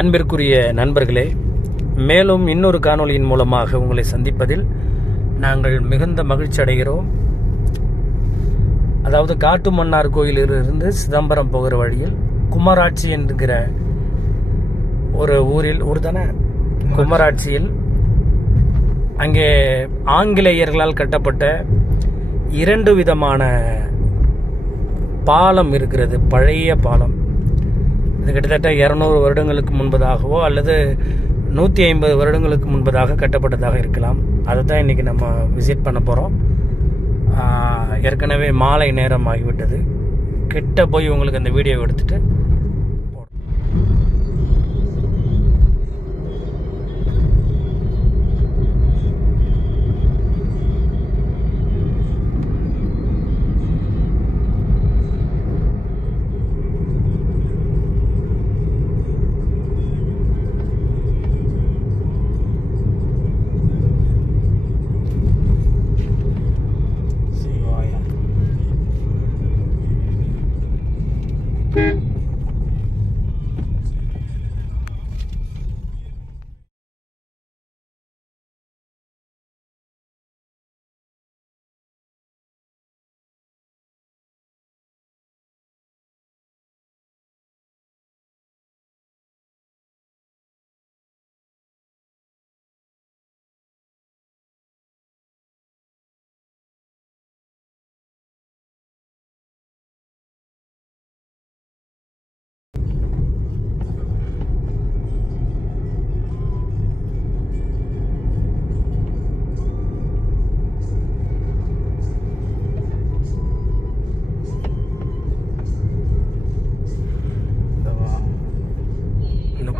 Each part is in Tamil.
அன்பிற்குரிய நண்பர்களே மேலும் இன்னொரு காணொலியின் மூலமாக உங்களை சந்திப்பதில் நாங்கள் மிகுந்த மகிழ்ச்சி அடைகிறோம். அதாவது காட்டு மன்னார் கோயிலிலிருந்து சிதம்பரம் போகிற வழியில் குமராட்சி என்கிற ஒரு ஊரில் ஊர் தானே? குமராட்சியில் அங்கே ஆங்கிலேயர்களால் கட்டப்பட்ட இரண்டு விதமான பாலம் இருக்கிறது பழைய பாலம். இது கிட்டத்தட்ட இரநூறு வருடங்களுக்கு முன்பதாகவோ அல்லது நூற்றி ஐம்பது வருடங்களுக்கு முன்பதாக கட்டப்பட்டதாக இருக்கலாம். அதை தான் இன்றைக்கி நம்ம விசிட் பண்ண போகிறோம் ஏற்கனவே மாலை நேரம் ஆகிவிட்டது. கிட்ட போய் உங்களுக்கு அந்த வீடியோ எடுத்துகிட்டு இன்னும்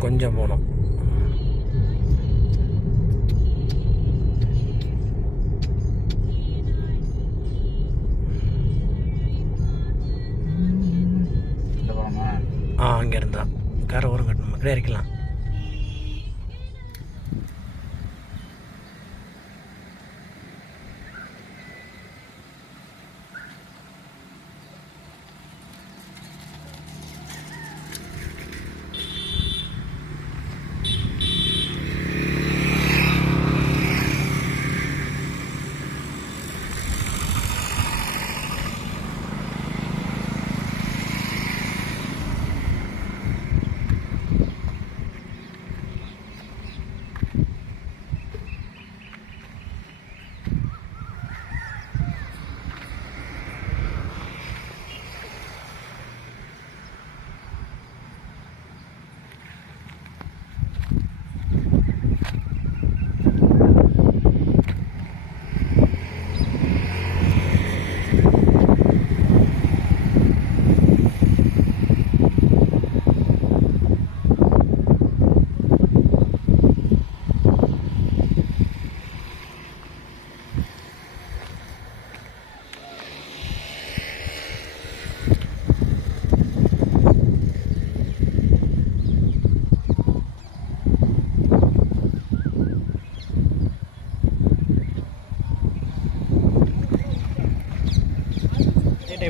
கொஞ்சம் படமா ஆ அங்கே இருந்தா காரை ஓரம் கட்டணும். மக்களே இருக்கலாம்.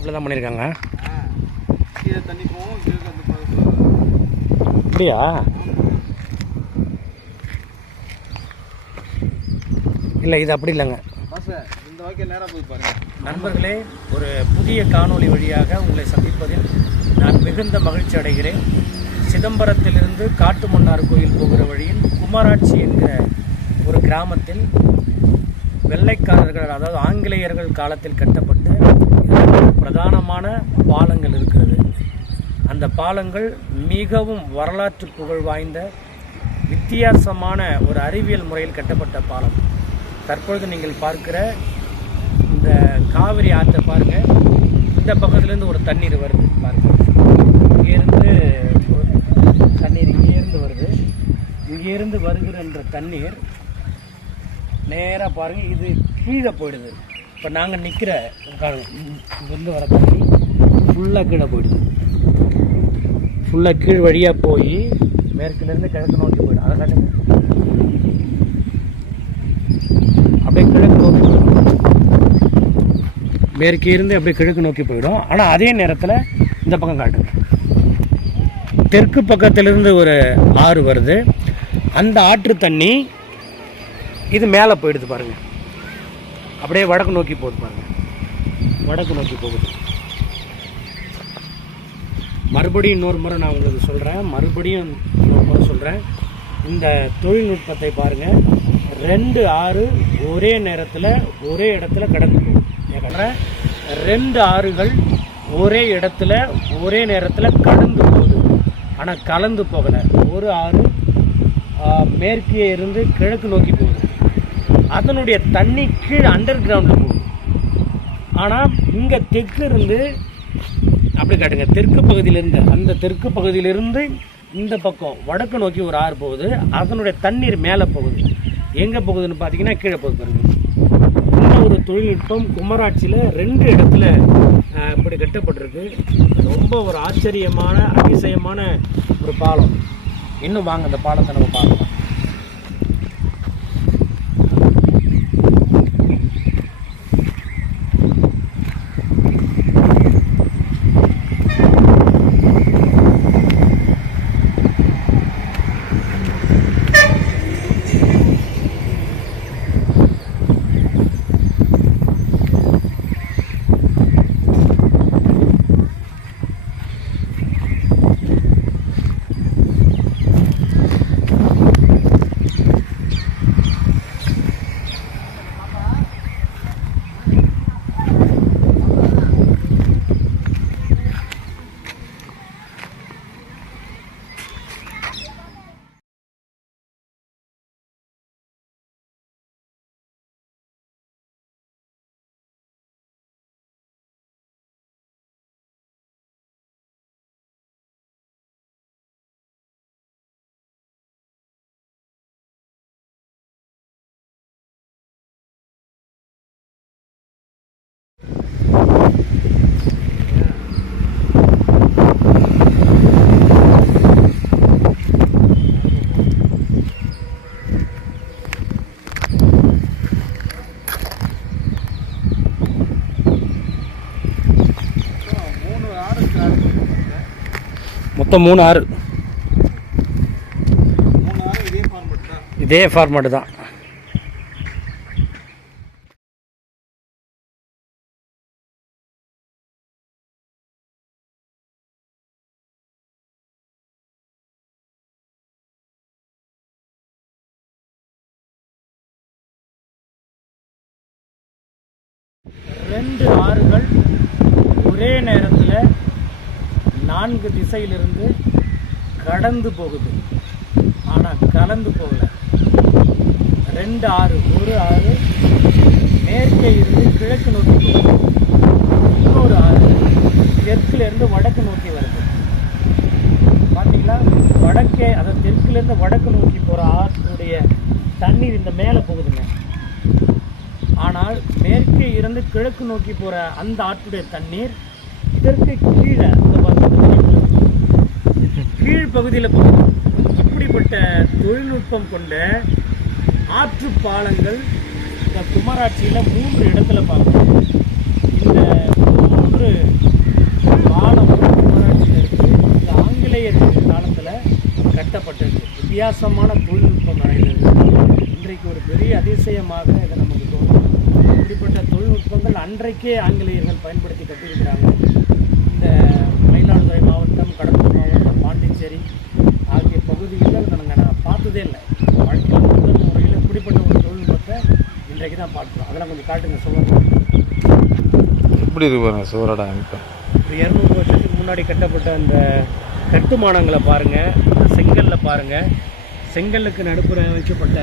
டைப்பில் தான் பண்ணியிருக்காங்க. அப்படியா? இல்லை இது அப்படி இல்லைங்க. இந்த வாக்கிய நேராக போய் பாருங்க நண்பர்களே ஒரு புதிய காணொளி வழியாக உங்களை சந்திப்பதில் நான் மிகுந்த மகிழ்ச்சி அடைகிறேன். சிதம்பரத்திலிருந்து காட்டுமன்னார் கோயில் போகிற வழியில் குமாராட்சி என்கிற ஒரு கிராமத்தில் வெள்ளைக்காரர்கள் அதாவது ஆங்கிலேயர்கள் காலத்தில் கட்டப்பட்ட பிரதானமான பாலங்கள் இருக்கிறது. அந்த பாலங்கள் மிகவும் வரலாற்று புகழ் வாய்ந்த வித்தியாசமான ஒரு அறிவியல் முறையில் கட்டப்பட்ட பாலம். தற்பொழுது நீங்கள் பார்க்கிற இந்த காவிரி ஆற்றை பாருங்கள் இந்த பக்கத்துலேருந்து ஒரு தண்ணீர் வருது பாருங்கள் இங்கேருந்து தண்ணீர் இங்கேருந்து வருது. இங்கேருந்து வருகிற தண்ணீர் நேராக பாருங்கள் இது கீழே போயிடுது. இப்போ நாங்கள் நிற்கிற இங்கேருந்து வர தண்ணி ஃபுல்லாக கீழே போயிடுது. ஃபுல்லாக கீழ் வழியாக போய் மேற்குலேருந்து கிழக்கு நோக்கி போயிடும். அதை காட்டுங்க அப்படியே கிழக்கு நோக்கி போயிடும். மேற்கே இருந்து அப்படியே கிழக்கு நோக்கி போயிடும். ஆனால் அதே நேரத்தில் இந்த பக்கம் காட்டுங்க. தெற்கு பக்கத்திலிருந்து ஒரு ஆறு வருது. அந்த ஆற்று தண்ணி இது மேலே போயிடுது பாருங்கள் அப்படியே வடக்கு நோக்கி போகுது பாருங்கள் வடக்கு நோக்கி போகுது. மறுபடியும் இன்னொரு முறை நான் உங்களுக்கு சொல்கிறேன் மறுபடியும் இன்னொரு முறை சொல்கிறேன் இந்த தொழில்நுட்பத்தை பாருங்கள் ரெண்டு ஆறு ஒரே நேரத்தில் ஒரே இடத்துல கடந்து போகும் ஏன்னா ரெண்டு ஆறுகள் ஒரே இடத்துல ஒரே நேரத்தில் கடந்து போகுது. ஆனால் கலந்து போகலை. ஒரு ஆறு மேற்கே இருந்து கிழக்கு நோக்கி போகுது. அதனுடைய தண்ணி கீழே அண்டர் கிரவுண்டில் போகுது. ஆனால் இங்கே தெற்கு இருந்து அப்படி காட்டுங்க தெற்கு பகுதியிலிருந்து அந்த தெற்கு பகுதியிலிருந்து இந்த பக்கம் வடக்கு நோக்கி ஒரு ஆறு போகுது அதனுடைய தண்ணீர் மேலே போகுது. எங்கே போகுதுன்னு பார்த்தீங்கன்னா கீழே போகுது பாருங்க. இந்த ஒரு தொழில்நுட்பம் குமராட்சியில் ரெண்டு இடத்துல இப்படி கட்டப்பட்டிருக்கு. ரொம்ப ஒரு ஆச்சரியமான அதிசயமான ஒரு பாலம். இன்னும் வாங்க அந்த பாலத்தை நம்ம பார்க்கலாம் மூணு ஆடு இருக்கு. மொத்தம் மூணு ஆறு. இதே ஃபார்மெட் தான். ஃபார்மேட்டு தான் ரெண்டு ஆறுகள் ஒரே நேரம் நான்கு திசையிலிருந்து கடந்து போகுது. ஆனால் கலந்து போகல. ரெண்டு ஆறு ஒரு ஆறு மேற்கே இருந்து கிழக்கு நோக்கி போகுது. இன்னொரு ஆறு தெற்குல இருந்து வடக்கு நோக்கி வருது. பார்த்தீங்களா வடக்கே அதாவது தெற்குல இருந்து வடக்கு நோக்கி போகிற ஆற்றுடைய தண்ணீர் இந்த மேலே போகுதுங்க. ஆனால் மேற்கே இருந்து கிழக்கு நோக்கி போகிற அந்த ஆற்றுடைய தண்ணீர் இதற்கு கீழே இந்த கீழ் பகுதியில் போகுது இப்படிப்பட்ட தொழில்நுட்பம் கொண்ட ஆற்று பாலங்கள் இந்த குமராட்சியில் மூன்று இடத்துல பார்க்கணும். இந்த மூன்று பாலமும் குமராட்சியில் இருக்குது இந்த ஆங்கிலேயர் காலத்தில் கட்டப்பட்டது. வித்தியாசமான தொழில்நுட்பம் நிறைந்தது. இன்றைக்கு ஒரு பெரிய அதிசயமாக இதை நமக்கு தோணும் இப்படிப்பட்ட தொழில்நுட்பங்கள் அன்றைக்கே ஆங்கிலேயர்கள் பயன்படுத்தி கட்டியிருக்கிறாங்க. இந்த மயிலாடுதுறை மாவட்டம் கடலூர் மாவட்டம் பாண்டிச்சேரி ஆகிய பகுதிகளில் நாங்கள் நான் பார்த்ததே இல்லை. வாழ்க்கையில் முதல் முறையில் இப்படிப்பட்ட ஒரு தொழில்நுட்பத்தை இன்றைக்கு தான் பார்க்குறோம். அதெல்லாம் கொஞ்சம் காட்டுங்க சொல்லுங்கள் எப்படி இருக்கு பாருங்க சுவரோட அமைப்பு? ஒரு இரநூறு வருஷத்துக்கு முன்னாடி கட்டப்பட்ட அந்த கட்டுமானங்களை பாருங்கள் செங்கல்ல பாருங்கள் செங்கல்லுக்கு நடுப்புற வைக்கப்பட்ட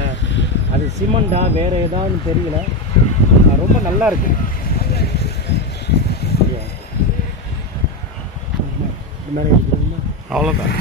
அது சிமெண்டா வேறு ஏதான்னு தெரியல. ரொம்ப நல்லா இருக்கு. இது மாதிரி? அவ்வளோதான்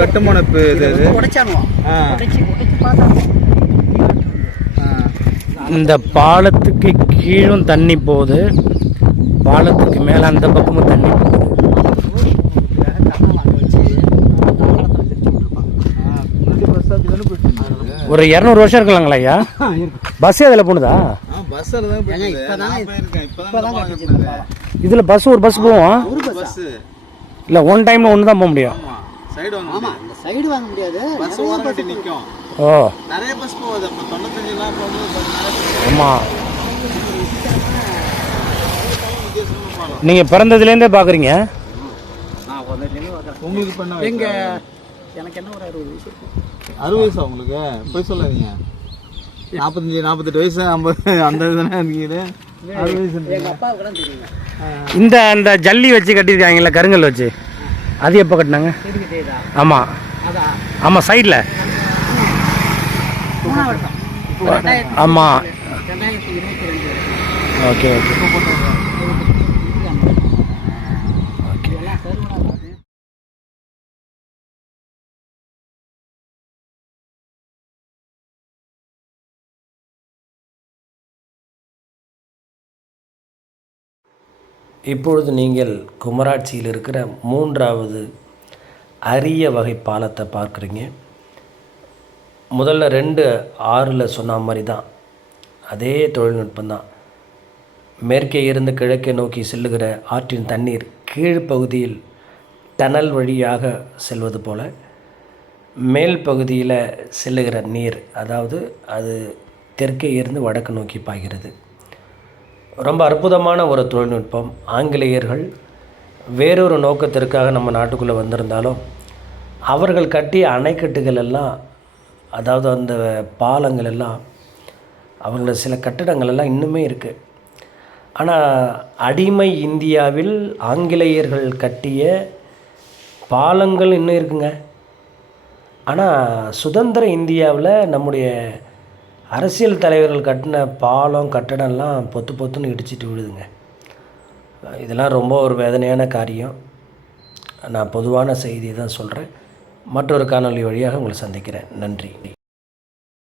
கட்டுமான இது இந்த பாலத்துக்கு கீழும் தண்ணி போகுது. பாலத்துக்கு மேலே அந்த பக்கமும் தண்ணி போகுது. பஸ் ஒரு இரநூறு வருஷம் இருக்கலாங்களா ஐயா? பஸ்ஸே அதில் பாலம். இதில் பஸ் ஒரு பஸ் போவோம். பஸ்ஸு? இல்லை ஒன் டைமில் ஒன்று தான் போக முடியும். சைடு ஆமா வாங்க இந்த சைடு வாங்க முடியாது. பஸ் நிறைய ஓரம் bus கட்டி நிற்கும் ஓ. நிறைய பஸ் போகுது. அப்போ தொண்ணூத்தஞ்சுலாம் போகும்போது பஸ் நிறைய ஆமாம் வித்தியாசமாக போகலாம் நீங்கள் பிறந்ததுலேருந்தே பார்க்குறீங்க நான் வந்துட்டு பார்க்குறேன் உங்களுக்கு பண்ண எங்க? எனக்கு என்ன ஒரு அறுபது வயசு இருக்கும் அறுபது வயசா உங்களுக்கு? போய் சொல்லாதீங்க. நாற்பத்தஞ்சு நாற்பத்தெட்டு வயசு ஐம்பது அந்த இதுதானே இருக்கீங்க அறுபது வயசு இந்த அந்த ஜல்லி வச்சு கட்டியிருக்காங்கல்ல கருங்கல் வச்சு? அது எப்போ கட்டினாங்க? ஆமாம் ஆமாம் சைடில் ஆமாம் ஓகே ஓகே. இப்பொழுது நீங்கள் குமராட்சியில் இருக்கிற மூன்றாவது அரிய வகை பாலத்தை பார்க்குறீங்க. முதல்ல ரெண்டு ஆறில் சொன்ன மாதிரி தான். அதே தொழில்நுட்பம் தான். மேற்கே இருந்து கிழக்கே நோக்கி செல்லுகிற ஆற்றின் தண்ணீர் கீழ்ப்பகுதியில் டனல் வழியாக செல்வது போல் மேல் பகுதியில் செல்லுகிற நீர் அதாவது அது தெற்கே இருந்து வடக்கு நோக்கி பாய்கிறது. ரொம்ப அற்புதமான ஒரு தொழில்நுட்பம். ஆங்கிலேயர்கள் வேறொரு நோக்கத்திற்காக நம்ம நாட்டுக்குள்ளே வந்திருந்தாலும் அவர்கள் கட்டிய அணைக்கட்டுகள் எல்லாம் அதாவது அந்த பாலங்கள் எல்லாம் அவங்களோட சில கட்டிடங்கள் எல்லாம் இன்னுமே இருக்குது ஆனால் அடிமை இந்தியாவில் ஆங்கிலேயர்கள் கட்டிய பாலங்கள் இன்னும் இருக்குங்க. ஆனால் சுதந்திர இந்தியாவில் நம்முடைய அரசியல் தலைவர்கள் கட்டின பாலம் கட்டடம்லாம் பொத்து பொத்துன்னு இடிச்சிட்டு விழுதுங்க. இதெல்லாம் ரொம்ப ஒரு வேதனையான காரியம். நான் பொதுவான செய்தி தான் சொல்கிறேன் மற்றொரு காணொளி வழியாக உங்களை சந்திக்கிறேன். நன்றி.